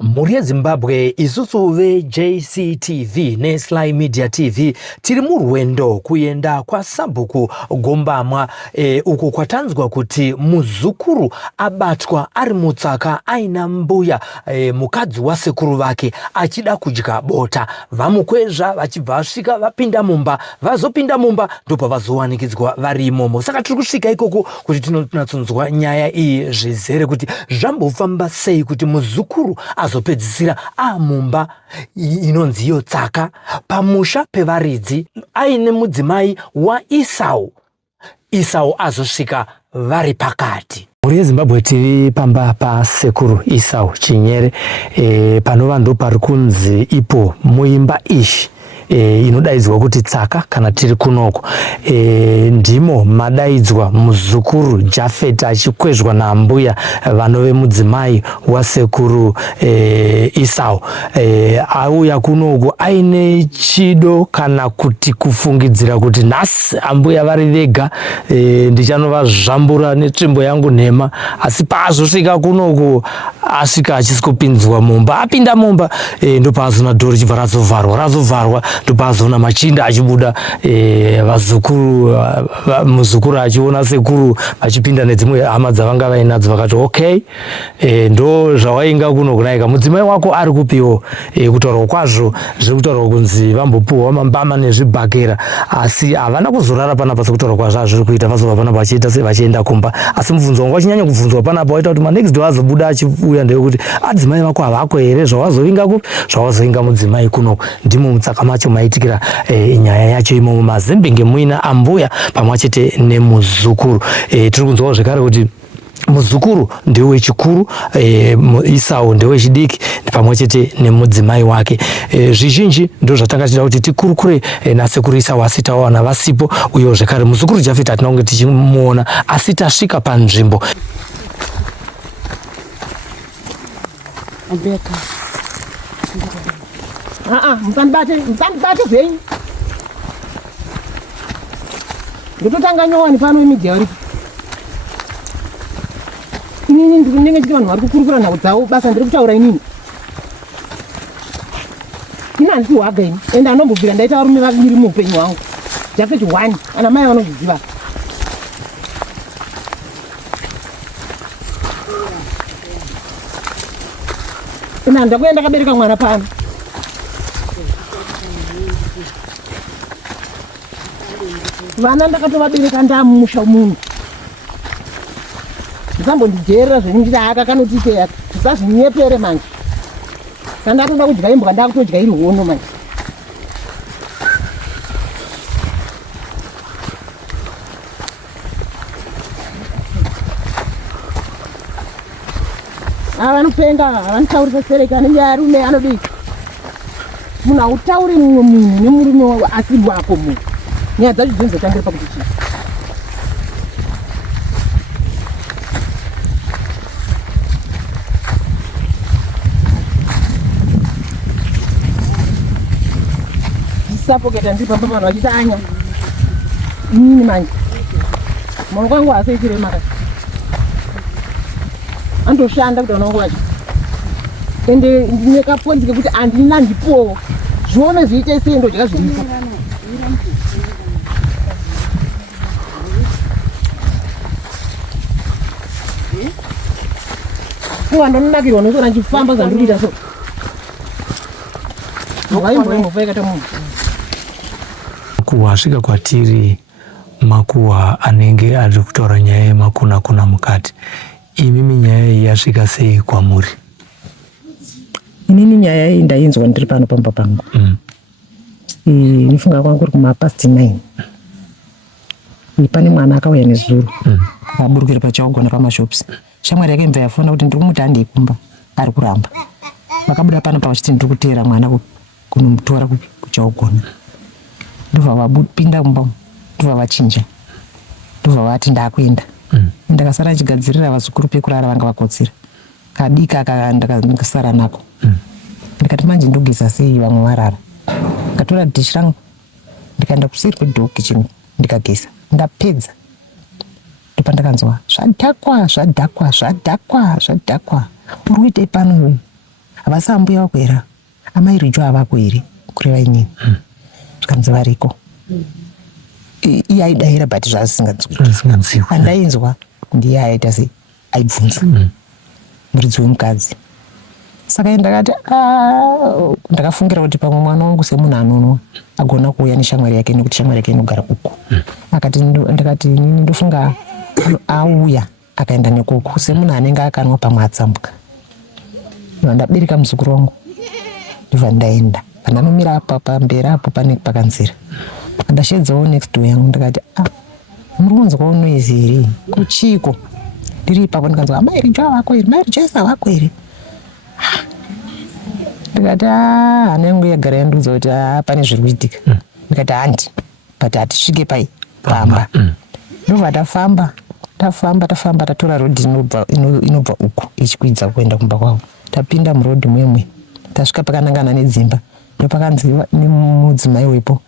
Muri ya Zimbabwe isusuve JCTV ne Sly Media TV tiri mu rwendo kuyenda kwa Sabhuku Gombamwa uko kwatanzwa kuti muzukuru abatwa ari mutsaka aina mbuya mukadzi wa sekuru vake achida kudya bota vamukwezva vachibva vasvika vapinda mumba vazopinda mumba ndopa vazowanikidzwa vari imomo. Saka tiri kusvika ikoko kuti tinotsonzwa nyaya iyi zvizere kuti zvambofamba sei kuti muzukuru azopedzisira amumba inonzi iyo tsaka pamusha pevaridzi aine mudzimai wa Esau azosvika vari pakati. Muri yeZimbabwe tiri pamba pa sekuru Esau Chinyere panova ndo pari kunzi ipo muimba ishi inodaidzwa kuti tsaka kana tiri kunoko ndimo madaidzwa muzukuru Jafet achikwezvwa nambuya vanove mudzimai wasekuru Esau auya kunoko aine chido kana kuti kufungidzira kuti nhasi ambuya vari vega ndichanova zvambura netsvimbo yangu nhema, asi paazosvika kunoko asvika achisvikopinzwa mumba, apinda mumba ndopaazona dhori chibva razovharwa ndopaazona machinda achibuda vazukuru muzukuru achiona sekuru achipinda nedzimwe hama dzavanga vainadzo vakati okay ndo zvawainga kuno kunaika mudzimai wako ari kupiwo kutaurwa kwazvo zviri kutaurwa kunzi vambopuhwa mambama nezvibhakera, asi havana kuzorara panapa sekutaurwa kwazvo zviri kuita vazobva panapa vachiita sevachienda kumba. Asi mubvunzo wangu wachinyanya kubvunzwa panapa waita kuti manext day azobuda achiuya ndeyekuti adzimai vako havako here zvawazovinga kupi zvawazovinga mudzimai kuno ndimo mutsaka macho maitikira nyaya yacho imomo mazembenge muina ambuya pamwe chete nemuzukuru. Tiri kunzwawo zvekare kuti muzukuru ndewe chikuru, Esau ndewe chidiki pamwe chete nemudzimai wake. Zvizhinji ndo zvatakatida kuti tikurukure nasekuru Esau asi tawana vasipo, uyo zvekare muzukuru Jafet atinonge tichimuona asi tasvika panzvimbo. Musandibate zvenyu ndototanga nyowani pano imidya uripo inini ndikunenge chiti vanhu vari kukurukura nhau dzavo basa ndiri kutaura inini handisi hwaga ini ende anombobvira ndaita varume vaviri muupenyu hwangu Jafet 1 ana mai vanozviziva. Ina handakuenda ndakabereka mwana pano vana ndakatovabereka ndamusha munhu ndisambondijerera zvenyu nditi aka kanotiteya tisazvinyepere manje kana ndatoda kudya imbwa ndakutodya iri hono manje. Vanopenga havanotaurisa sereka anenge arume anodii munhu hautauri mumwe munhu nemurume asi wako munhu nyaya dzacho dzinozotangire pakuti chii. Ndisapoketa ndiri pamba vanhu vachitanya inini manje mwana kwangu haasaichire mara andoshanda kuti vanongo vacho ende ndinekaponzike kuti handina ndipowo zvione zviite sei ndodya zviripo. kuva ndononakirwa nekuona ndichifamba zvandiri kuita so vaimboimbofa yakata munhu kuwasvika kwatiri makuhwa anenge ari kutaura nyaya yemakuna mukati. Imimi nyaya iyi yasvika sei kwamuri? Inini nyaya iyi ndainzwa ndiri pano pamba pangu nifunga kwangu uri kumapast 9 pane mwana akauya nezuro aburukire pachaugona pamashops. Shamwari yake imva yafona kuti ndiri kumuti handei kumba ari kuramba vakabuda pano pavachiti ndiri kuteera mwana kunomutora kuchaugona ndobva vapinda mumba ndobva vachinja ndobva vati ndakuenda ndakasara chigadzirira vazukuru pekurara vanga vakotsira kadika ndakasara nako ndikati manje ndogeza sei vamwe varara ndikatora dishi rangu ndikaenda kuseri kwedhoo kicheni ndikageza ndapedza ndopa ndakanzwa zvadhakwa uri kuitei pano Abasa ambuya wakwera. Amairijo avakwiri kureva inini. Zvikanzi variko. Iyaidahira but zvasinganzwi. Andainzwa ndiye aita sei aibvunza. Muridzi wemukadzi. Saka ndakati ndakafungira kuti pamwe mwana wangu semunhu anonwa agona kuuya neshamwari yake nekuti shamwari yake inogara uku. Ndakati inini ndofunga auya akaenda nekoko semunhu anenge akanwa pamwe atsambuka. Ndabereka muzukuru wangu ndibva ndaenda. Pandanomira apa pamberi apo pane pakanzira. Ndashedzawo next door yangu ndakati muri kunzwawo noise here kuchiko. Ndiri ipapo ndikanzwa amairijo avako iri mairijo ese avako iri. Ndikati hanengu yagara yandiudza kuti pane zviri kuitika. Ndikati handi but hatisvike pamba. Ndobva tafamba tatora rodhi inobva uku ichikwidza kuenda kumba kwavo. Tapinda murodhi mwemwe tasvika pakanangana nedzimba. Ndopakanzi nemudzimai wepo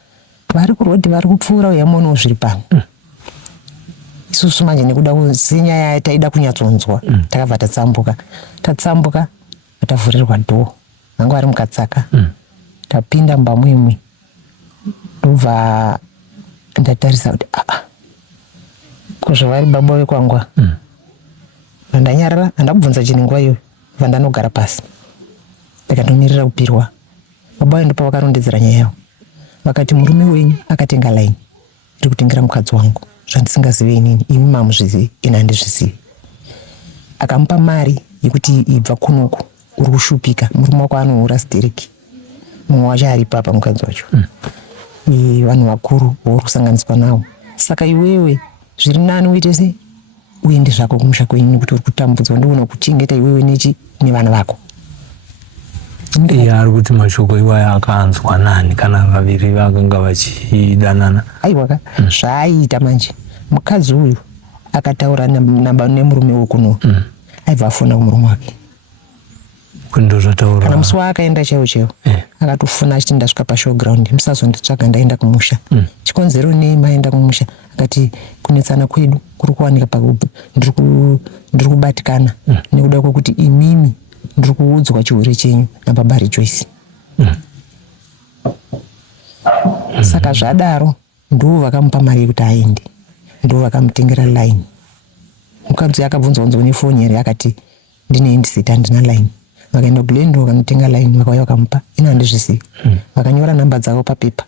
vari kurodhi vari kupfuura uya muonewo zviri pano. Isusu manje nekuda senyaya taida kunyatsonzwa takabva tatsambuka tavhurirwa dhoo vangu vari mukatsaka. Tapinda mumba mwemwe ndobva ndatarisa kuti kuzvavari baba vekwangwa. Ndanyarara handakubvunza chinhu nguva iyoyo bva ndanogara pasi ndakandomirira kupirwa. Baba vayo ndopa vakarondedzera nyaya yavo vakati murume wenyu akatenga laini iri kutengera mukadzi wangu zvandisingazive inini imi mamuzvizivi ini handizvizivi. Akamupa mari yekuti ibva kunoku uri kushupika murume wako anohura stereki mumwe wacho ari papa mukadzi wacho. Vanhu vakuru vouri kusanganiswa navo. Saka iwewe zviri nani uite se uende zvako kumusha kwenyu nekuti uri kutambudzwa ndoona kuchengeta iwewe nevana vako. Ari kuti mashoko iwayo akaanzwa nani kana vaviri vakanga vachidanana? Aiwa zvaaita manje mukadzi uyu akataura nemurume wekuno aibva afona kumurume wake kundozvataura kana musi waakaenda chaiwo akatofuna achiti ndasvika pashowground musazonditsvaga ndaenda kumusha. Chikonzero nei maenda kumusha? Akati kunetsana kwedu kuri kuwanika ndiri kubatikana nekuda kwekuti imimi ndiri kuudzwa chihure chenyu nababa Rejoice. Saka zvadaro ndo vakamupa mari yekuti aende, ndo vakamutengera line. Mukadzi akabvunzwa nefoni here akati ndine handiseti handina line. Vakaenda kuLand vakamutenga line vakauya vakamupa. Ino handizvizivi. Vakanyora namba dzavo papepa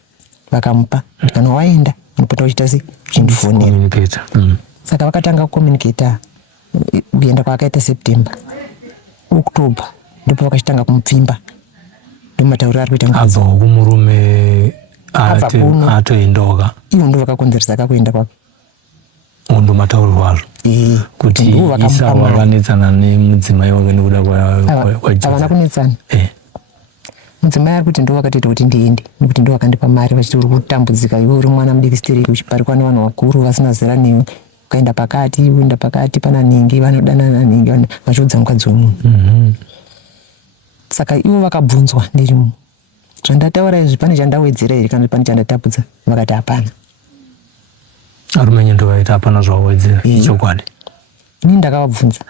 vakamupa kana waenda unopota uchita sei uchindifonera. Saka vakatanga kucommunicata kuenda kwakaita September. October ndipo vakachitanga kumupfimba. Ndo matauriro ari kuita abva kumurume atoendoka. Ivo ndo vakakonzeresa kakuenda kwake. Ndo matauriro azvo kuti isawa vanetsana nemudzimai wake nekuda kwaJosefa. Havana kunetsana. Mudzimai ari kuti ndo vakatoita kuti ndiende nekuti ndo vakandipa mari vachiti uri kutambudzika iwe uri mwana mudiki stereki uchiparikwa nevanhu vakuru vasina zera newe. Ukaenda pakati pana ningi vanodanana ningi vachiudza mukadzi wemunhu. Saka ivo vakabvunzwa ndirimo zvandataura izvi pane chandawedzera here kana pane chandatapudza? Vakati hapana. Arume ndo vaita hapana zvawedzera chokwadi. Ini ndakavabvunza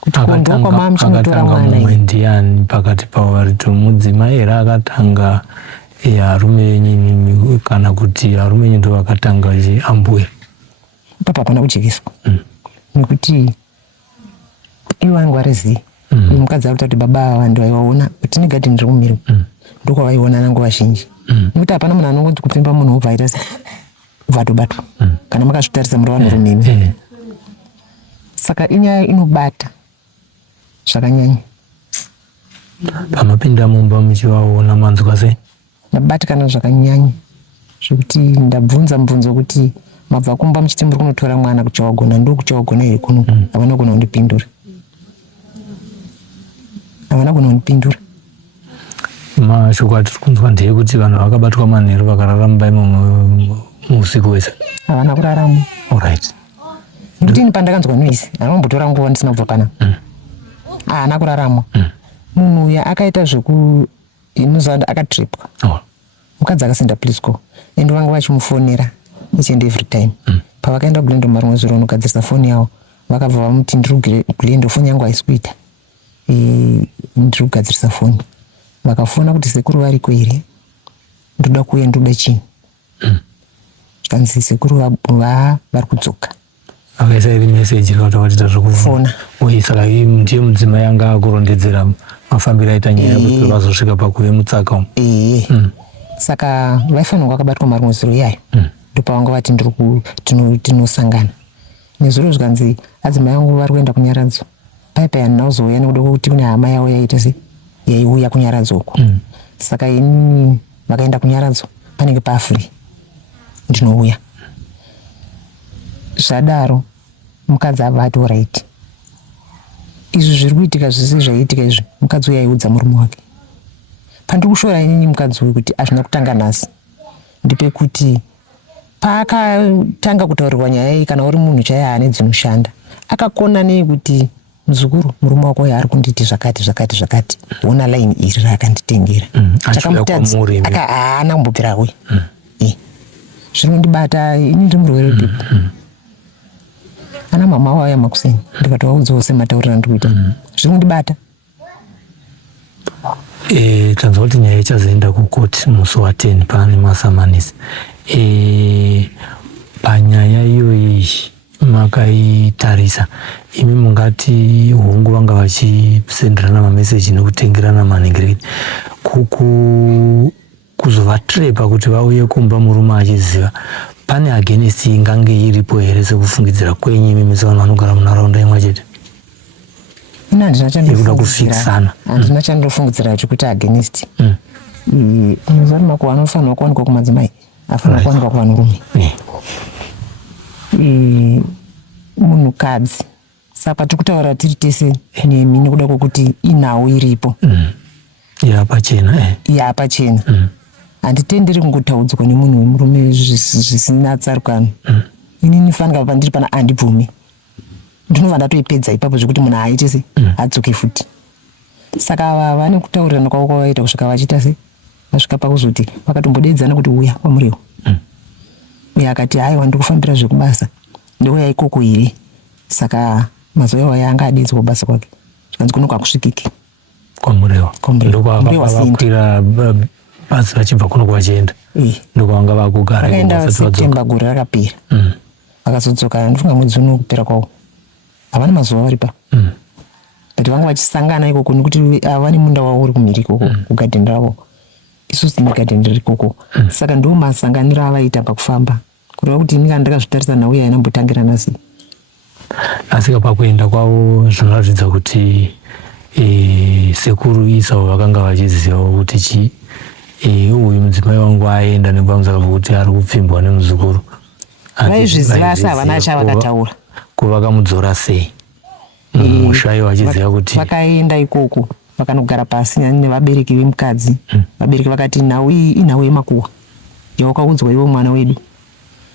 kuti kondokwama muchinotora mwana ndiani pakati pavari mudzimai here akatanga arume nyinyi kana kuti arume ndo vakatanga ambuya? Papa hapana kujekeswa nekuti ivo vangu varizivi. Mukadzi ari kuti baba ava ndivaivaona kuti negadhini riri kumira ndokwavaiona nangu vazhinji nekuti hapana munhu anongoti kupimba munhu wobva aita uvatobatwa kana makazvitarisa muri vanhu rumimi. Saka inyaya inobata zvakanyanya. Pamapinda mumba muchivaona manzwa sei? Ndabatikana zvakanyanya zvokuti ndabvunza mubvunzo wekuti mabva kumba muchiti muri kunotora mwana kuchawagona ndo kuchawagona here kuno? Havana gona kundipindura. Havana gona kundipindura. Mashoko atiri kunzwa ndeyekuti vanhu vakabatwa manheru vakararama imomo usiku wese. Havana kurarama. Alright. Nekuti ini pandakanzwa noise hanombotora nguva ndisina kubva pana. Haana kurarama. Munhu uya akaita inozanda akatripwa. Mukadzi akasenda police call ende vangu vachimufonera each and every time. Pavakaenda kuLand marimwe zuro vanogadzirisa foni yavo vakabva vamuti ndiri kuLand foni yangu haisi kuita. ndiri kugadzirisa foni. Vakafona kuti sekuru variko here, ndoda kuuya ndoda chini. Zvikanzi sekuru vari kudzoka. Akaisa iri meseji kuti watita zvekufona. Uye saka ndiye mudzimai anga akurondedzera mafambiro aita nyaya kuti vazosvika pakuve mutsaka umu. Saka vaifanirwa vakabatwa marumozero iyayo. Ndopavanga vati tinosangana. Nezuro zvikanzi adzimai vangu vari kuenda kunyaradzo. Paipai handinazouya nekuda kwekuti kune hama yavo yaita se yaiuya kunyaradzo uko. Saka ini vakaenda kunyaradzo panenge pafuri ndinouya. Zvadaro mukadzi avati oraiti. Izvi zviri kuitika zvese zvaiitika izvi mukadzi uyu aiudza murume wake. Pandiri kushora inini mukadzi uyu kuti hazvina kutanga nhasi. Ndepekuti paakatanga kutaurirwa nyaya iyi kana uri munhu chaiye ane dzinoshanda. Akakona nei kuti muzukuru murume wako uyu ari kunditi zvakati. Ona laini iri raakanditengera. Chakamutadzi haana kumbobvira uyu. Zviri kundibata ini ndiri murwere webhipi. Ana mama wauya makuseni ndikatovaudzawo sematauriro andikuita. Zviri kundibata. Tanzwa kuti nyaya ichazoenda kukoti musi wa10 pane masamanisi. Panyaya iyoyi makaitarisa imi mungati hongu vanga vachisenderana mameseji nekutengerana maningiriki kuzovatrepa kuti vauye kumba murume achiziva pane against ingange iripo here sekufungidzira kwenyu imi sevanhu vanogara munharaunda imwe chete? Handina chandinofungidzira chekuti against. Zvari makuva anofanirwa kuwanikwa kumadzimai, afanirwa kuwanikwa kuvanhurume. Munhukadzi saka tiri kutaura tiri tese nemi nekuda kwokuti inhau iripo yapachena. Handitenderi kungotaudzwa nemunhu wemurume zvisina tsarukano. Ini nifanika pandiri pana handibvumi. Ndinobva ndatoipedza ipapo zvekuti munhu aite se adzoke futi. Saka vane kutaurirana kwavo kwavaita kusvika vachiita se vasvika pakuzoti vakatombodedzana kuti uya kwamuriwo. Uye akati haiwa ndikufambira zvekubasa ndouya ikoko here. Saka mazuva iwayo anga adedzwa kubasa kwake. Zvikanzi kuno kwakusvikike kwamuriwo ndokwavakwira basi vachibva kuno kwachienda. Ndokwavanga vakugara vakaenda September gore rakapera. Vakazodzoka ndofunga mwedzi uno kupera kwavo. Havana mazuva varipa. But vanga vachisangana ikoko nekuti havane munda wavo uri kumhiri ikoko kugadheni ravo. Isusu tine gadheni riri ikoko. Saka ndo masanganiro avaita pakufamba. Kureva kuti ini kana ndakazvitarisa nauya ainambotangira nhasi. Asi pakuenda kwavo zvinoratidza kuti sekuru Isau vakanga vachizivawo kuti uyu mudzimai wangu aenda nepamusaka pokuti ari kupfimbwa nemuzukuru. Vaizviziva asi havana chavakataura. Vakamudzora sei musha iwo vachiziva kuti vakaenda ikoko vakanogara pasi nevabereki vemukadzi. Vabereki vakati nhau iyi inhau yemakuhwa yawakaudzwa iwe mwana wedu.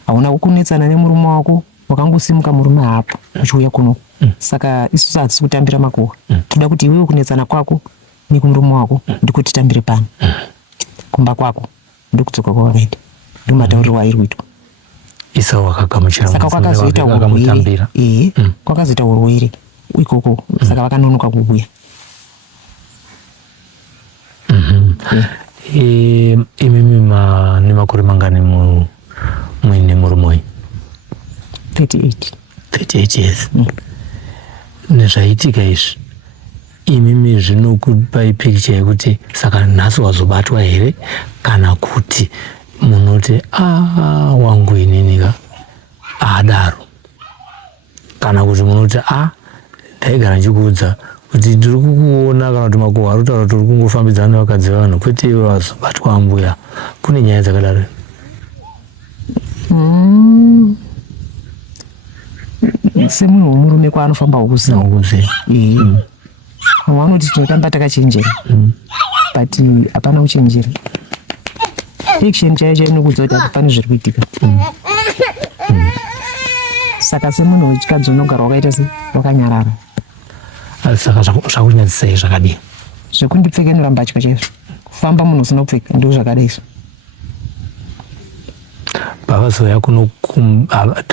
Hauna kunetsana nemurume wako, wakangosimuka murume hapo uchiuya kuno. Saka isusu hatisi kutambira makuhwa. Toda kuti iwewe kunetsana kwako nekumurume wako ndiko titambire pano. Kumba kwako ndokudzoka kwavakaita. Ndomatauriro airi kuitwa. Isau wakagamuchira saka kwakazoita urwere. Kwakazoita urwere ikoko. Saka vakanonoka kuuya. Imimi nemakore mangani muine murume uyu? 38 years. Nezvaitika izvi imimi zvinokupai picture yekuti saka nhasi wazobatwa here kana kuti munoti wangu ininika adaro, kana kuti munoti ndaigara ndichikuudza kuti ndiri kukuona kana kuti makuhwa ari kutaura kuti uri kungofambidzana nevakadzi vanhu kwete iwe wazobatwa ambuya. Kune nyaya dzakadaro? Semunhu wemurume kwaanofamba ukuziva. Vanoti tinotamba takachenjera but hapana kuchenjera. Action chaiyo inokudza kuti hapana zviri kuitika. Saka semunhu wechikadzi unogara wakaita se wakanyarara. Saka zvakunyadzisei zvakadii? Zvekundipfekenura mbatya chaizvo. Kufamba munhu usina kupfeka ndiko zvakadai. Pavazoya kuno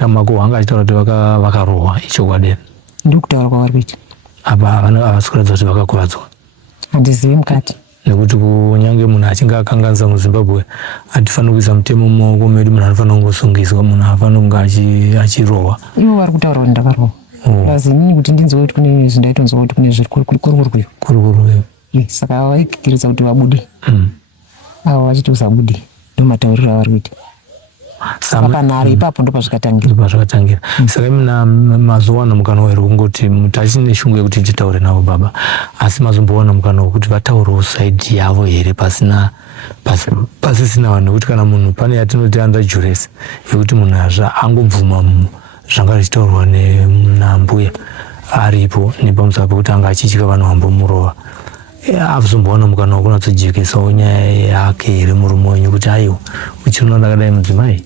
makuhwa anga achitaura kuti vakarohwa ichokwadi. Ndikutaura kwavari kuita. apa avasikuradza kuti vakakuvadzwa. Handizivi mukati Nekuti kunyange munhu achinge akanganisa muZimbabwe hatifaniri kuisa mutemo mumaoko medu, munhu anofanira kungosungiswa, munhu haafaniri kunge achirohwa. ivo vari kutaura kuti ndakarohwa. Kazi inini kuti ndinzwe kuti kune zvindaitonzwa kuti kune kurukuru saka vaikikiridza kuti vabude. Avo vachiti usabudi ndomatauriro avari kuita. Saka panhare ipapo ndo pazvakatangira. Saka mina mazowana mukana wero kungoti tachine shungu yekuti titaure navo baba, asi mazombowana mukana wekuti vataurewo saidi yavo here pasisina vanhu, nekuti kana munhu pane yatinoti under duress yekuti munhu angobvuma zvanga zvichitaurwa nambuya aripo nepamusoro pekuti anga achitya vanhu vambomurova, avuzombowana mukana wokunatsojekesawo nyaya yake here murume wenyu kuti aiwa uchinoona ndakadai mudzimai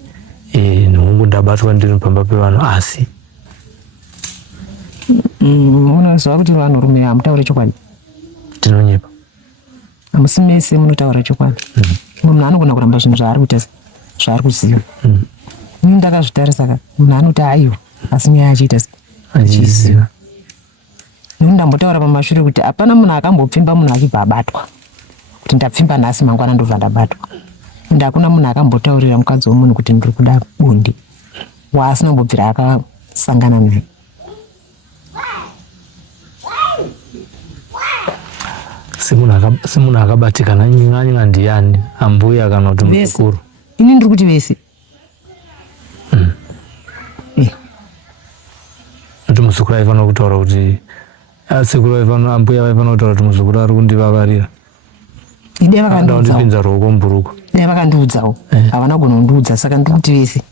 nhungu ndabatwa ndiri pamba pevanhu, asi unoziva kuti vanhurume hamutaure chokwadi, tinonyepa, hamusi mese munotaura chokwadi. Munhu anogona kuramba zvinhu zvaari kuita zvaari kuziva. Ini ndakazvitarisa munhu anoti aiwa asi nyaya achiita achiziva. Ini ndambotaura pamashure kuti hapana munhu akambopfimba munhu achibva abatwa kuti ndapfimba nhasi mangwana ndobva ndabatwa, ende hakuna munhu akambotaurira mukadzi womunhu kuti ndiri kuda bonde waasina kumbobvira akasangana naye. Semunhu akabatikana nyanya ndiani, ambuya kana kuti mukuru? Ini ndiri kuti vese. Kuti muzukuru aifanira kutaura kuti sekuru aifanira, ambuya vaifanira kutaura kuti muzukuru ari kundivavarira. Ndipinza ruoko mburuku. Dai vakandiudzawo havana kugona kundiudza, saka ndiri kuti vese.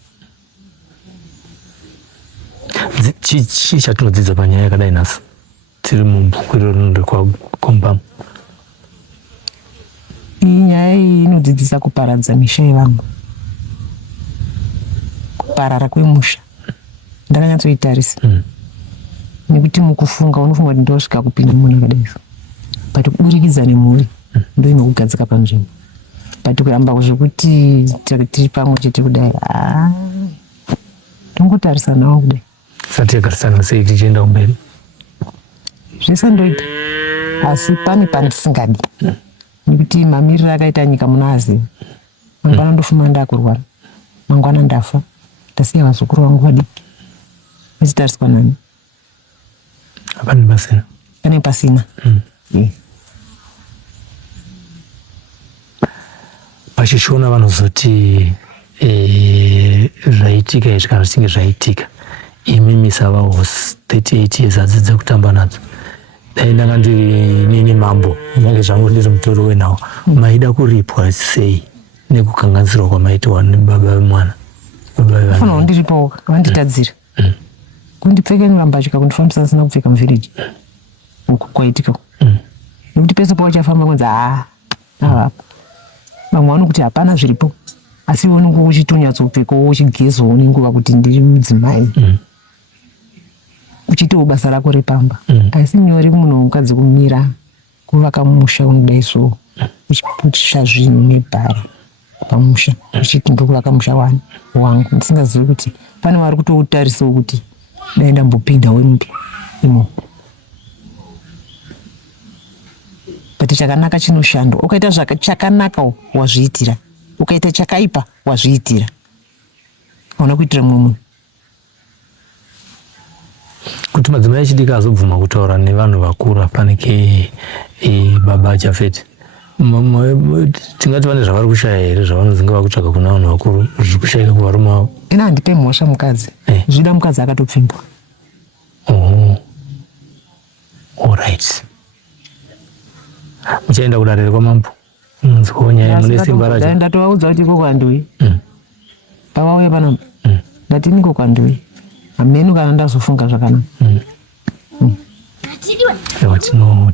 Chii chatinodzidza panyaya yakadai nhasi tiri mubhuku iroro rekwaKombamo? Iyi nyaya iyi inodzidzisa kuparadza misha yevanhu, kuparara kwemusha. Ndakanyatsoitarisa nekuti mukufunga unofunga kuti ndosvika kupinda munhu akadai so, but kuburikidza nemhuri ndo inokugadzika panzvimbo, but kuramba zvekuti tiri pamwe chete kudai tongotarisa nawo kudai. Sati yagarisana sei tichienda kumberi? Zvese ndoita, asi pane pandisingadi nekuti mamiriro akaita nyika muna aziva. Mangwana ndofuma ndakurwara, mangwana ndafa, ndasiya vazukuru vangu vadiki. Vachitariswa nani? Hapana pasina. Pane pasina. Pachishona vanozoti zvaitika izvi kana zvichinge zvaitika, imi sava 38 years hadzidze kutamba nadzo, dai ndanga ndiri nini mambo, nyange zvangu ndiri mutori wenhau, maida kuripwa sei nekukanganisirwa kwamaitwa nebaba vemwana? Fanira ndiripo vanditadzira kundipfeka mbatya kundifambisa asina kupfeka muvhiriji uku kwaitika, nekuti pese pawachafamba kwanzi avapa vamwe vanokuti hapana zviripo, asi unenge uchitonyatsoupfekawo uchigezawo nenguva kuti ndiri mudzimai uchitewo basa rako repamba. Asi nyore munhu mukadzi kumira kuvaka musha unodai so uchiputisha zvinhu nebhara pamusha uchiti ndiri kuvaka musha wangu ndisingazivi kuti pane vari kutoutarisawo kuti dai ndambopinda wemupi imo. But chakanaka chinoshanda, ukaita chakanaka wazviitira, ukaita chakaipa wazviitira, hauna kuitira mumwe munhu. Kuti madzimai echidiki azobvuma kutaura nevanhu vakuru paneke baba achafete, tingati vane zvavari kushaya here zvavanodzinga vakutsvaga kuna vanhu vakuru zviri kushayika kuvarume vavo? Ina handipe mhosva mukadzi, zvida mukadzi akatopfimba. Alright. Muchaenda kudarire kwamambo munzikonya mune simba racho? Ndatovaudza kuti iko kwandoi pavauya panapa ndati niko kwandoi hameno kana ndazofunga zvakanaka.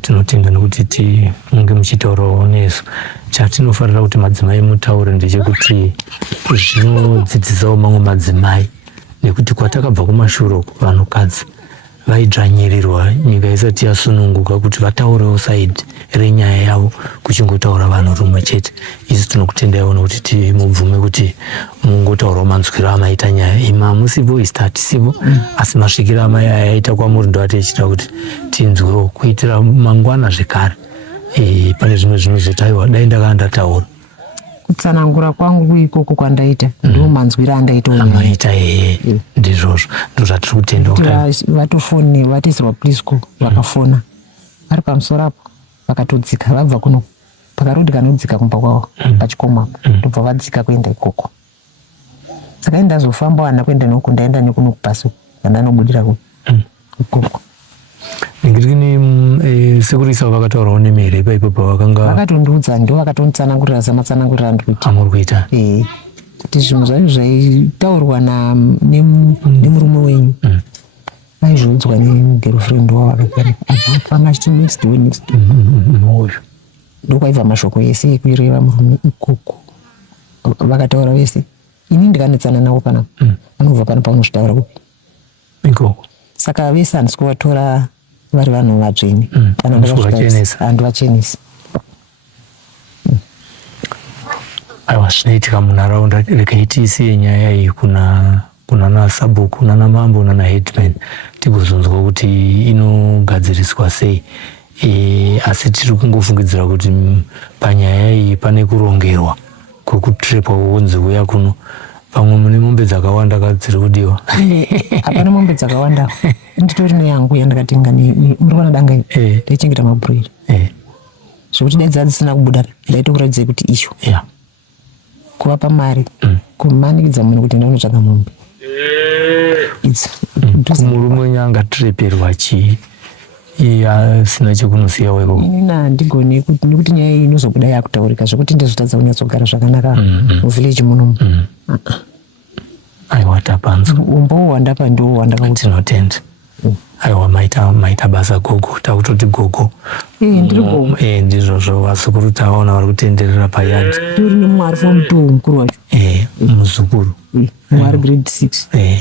Tinotenda nekuti munge muchitaurawo nesu. Chatinofarira kuti madzimai mutaure ndechekuti zvinodzidzisawo mamwe madzimai nekuti kwatakabva kumashure vanhukadzi vaidzvanyirirwa nyika isati yasununguka kuti vataurewo saidi renyaya yavo kuchingotaura vanhu rumwe chete. Isi tinokutendaiwo nokuti mubvume kuti mungotaurawo manzwiro amaita nyaya ima musipo isi hatisipo asi masvikiro amaya ayaita kwamuri ndo atechita kuti tinzwewo kuitira mangwana zvekare. Pane zvimwe zvinozotaiwa dai ndakanga ndataura kutsanangura kwangu ikoko kwandaita ndo manzwiro amaita ndizvozvo ndo zvatiri kutenda. Vatofoni vatiisirwa Plisco vakafona vari pamusoro apo vakatodzika vabva kuno pakarodi kanodzika kumba kwavo pachikomo ndobva vadzika kuenda ikoko. Saka ndazofamba wana kuenda noku ndaenda nekuno kupasi vandanobudira ikoko. Ningirikini sekurisa vakataurawo nemere paipo pavakanga vakatondiudza ndo vakatonditsanangurira samatsanangurira ndikuita amuri kuita kuti zvinhu zvacho zvaitaurwa nemurume wenyu aizviudzwa negirlfriend wavo akapanga achiti next way uyu ndokwaibva mashoko ese ekureva murume ikoko vakataura vese. Ini ndikanetsana navo pana anobva pano paunozvitaura ikoko. Saka vese handisi kuvatora vari vanhu vatsvene handu vachenesi. Aiwa zvinoitika munharaunda rekaitisiye nyaya iyi kuna naSabhuku nana Mambo nana Headman tigozonzwa kuti inogadziriswa sei. Asi tiri kungofungidzira kuti panyaya iyi pane kurongerwa kwekutrepwa unzi uya kuno pamwe mune mombe dzakawanda kadziri kudiwa. Hapana mombe dzakawanda nditori neyangu yandakatenga murikwana danga ndaichengeta mabhuroiri zvokuti dai dzisina kubuda ndaitokuratidza kuti isho kuvapa mari kumanikidza munhu kuti ndaunotsvaga mombe murume nyanga treperwa chii sina chekunosiya weko. Inini handigoni nekuti nyaya iyi inozobuda yakutaurika zvokuti ndizotadza kunyatsogara zvakanaka muvhileji munomu. Aiwa tapanzwa umbowo wandapa ndo wandakatinotenda. Aiwa maita basa gogo takutoti gogo ndiri gogo ndizvozvo vasukuru taona vari kutenderera payadi turi nemwari fomutuu mukuru wacho muzukuru mwari grade 6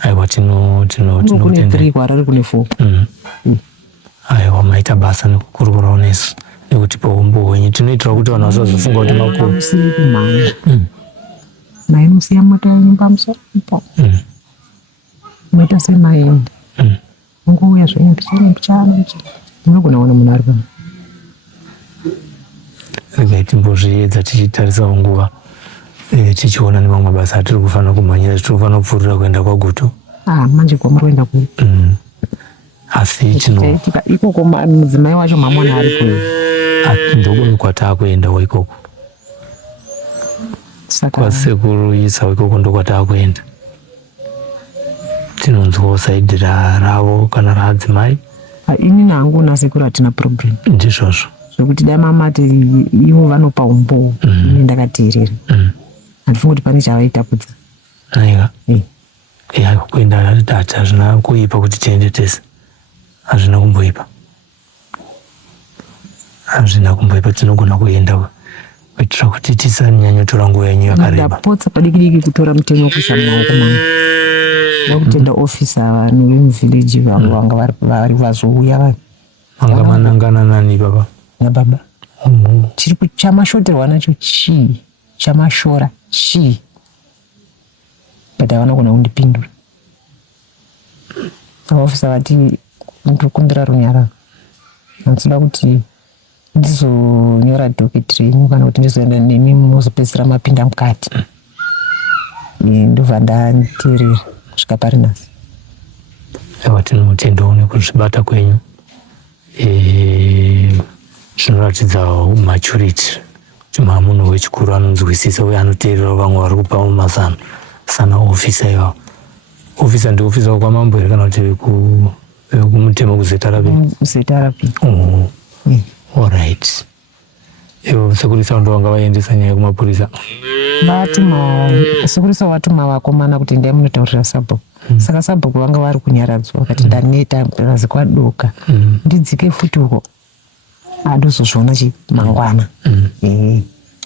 aiwa kune 3 kwarari kune 4 aiwa maita basa nekukurukurawo nesu nekuti paumbo hwenyu tinoitira kuti vanhu vasazofunga kuti makuru musiri kumhanya mainosiya mota yenyu pamusoro ipo moita semaenda ungouya zvenyu pichana munogona kuona munhu ari pano. Regai timbozviedza tichitarisawo nguva tichiona nemamwe mabasa atiri kufanira kumhanyira tiri kufanira kupfuurira kuenda kwagutu manje kwamuri kuenda ku asi ikoko mudzimai wacho mamwana ari kuyo ndoko kwataakuendawo ikoko kwasekuru isa ikoko ndokwataakuenda. Tinonzwawo saidhi ravo kana raadzimai. Ini nangu nasekuru hatina problem ndizvozvo zvokuti dai mamati ivo vanopa umbowo ini ndakateerera handifungi kuti pane chavaitapudza. Aiwa kuenda data hazvina kuipa kuti tiende tese hazvina kumboipa tinogona kuenda kuitira kuti tisanyanyotora nguva yenyu yakareba. Ndapotsa padikidiki kutora mutemo kuisa mumaoko mangu wakutenda ofisa vanhu vemuvhileji vanga vari vazouya vanhu vanga manangana nani baba nababa chiri chamashoterwa nacho chii chamashora chii but havana kona kundipindura. Vaofisa vati ndikukumbira runyararo handinoda kuti ndizonyora dhoketi renyu kana kuti ndizoenda nemi muzopedzisira mapinda mukati. Ndobva ndateerera kusvika pari nhasi. Aiwa tinotendawo nekuzvibata kwenyu zvinoratidza maturity kuti munhu wechikuru anonzwisisa uye anoteerera vamwe vari kupa mazano sana ofisa ivavo. Ofisa ndi ofisa wakwamambo here kana kuti vekumutemo kuzetarapi? Kuzetarapi. Alright. Sekurisa ndo vanga vaendesa nyaya kumapurisa. Sekurisa watuma vakomana kuti ndai munotaurira Sabhuku. Saka Sabhuku vanga vari kunyaradzwa vakati ndaneta razi kwadoka ndidzike futi uko andozozviona mangwana.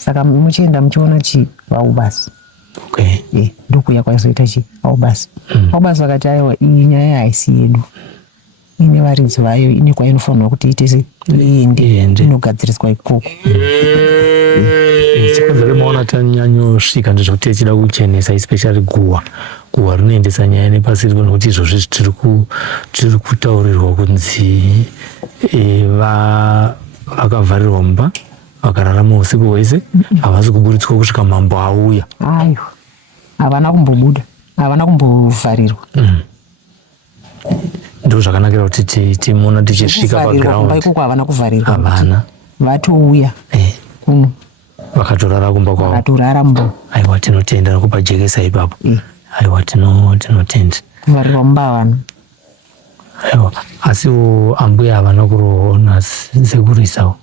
Saka muchienda muchiona chivau basi ndokuya kwazoita au basi vakati aiwa iyi nyaya haisi yedu ine varidzi vayo ine kwainofanirwa kuti iite iende inogadziriswa ikoko. Chikonzero maona tanyanyosvika ndezvekuti tichida kuchenesa especially guwa rinoendesa nyaya nepasi rino nokuti izvozvi tiri kutaurirwa kunzi vakavharirwa mumba vakararama usiku hwese havasi kuburitswa kusvika mambo auya. Aiwa havana kumbobuda, havana kumbovharirwa. Ndo zvakanakira kuti timona tichisvika paground ikoko havana kuvharirwa, havana vatouya kuno vakatorara kumba kwavo, vakatorara mumba. Aiwa tinotenda nokupa jekesa ipapo. Aiwa tinotenda kuvharirwa mumba havana. Aiwa asiwo ambuya havana kurohona sekurisawo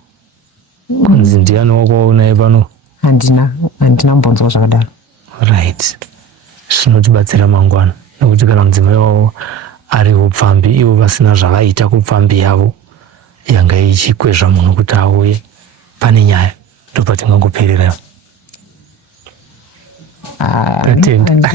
kunzi ndiani wakwaona pano. Handina mbonzwa zvakadaro. Right, zvinotibatsira mangwana nekuti kana mudzimai wavo ari upfambi ivo vasina zvavaita kupfambi yavo yanga ichikwezva munhu kuti auye pane nyaya ndopatingangopererayo. Tatenda.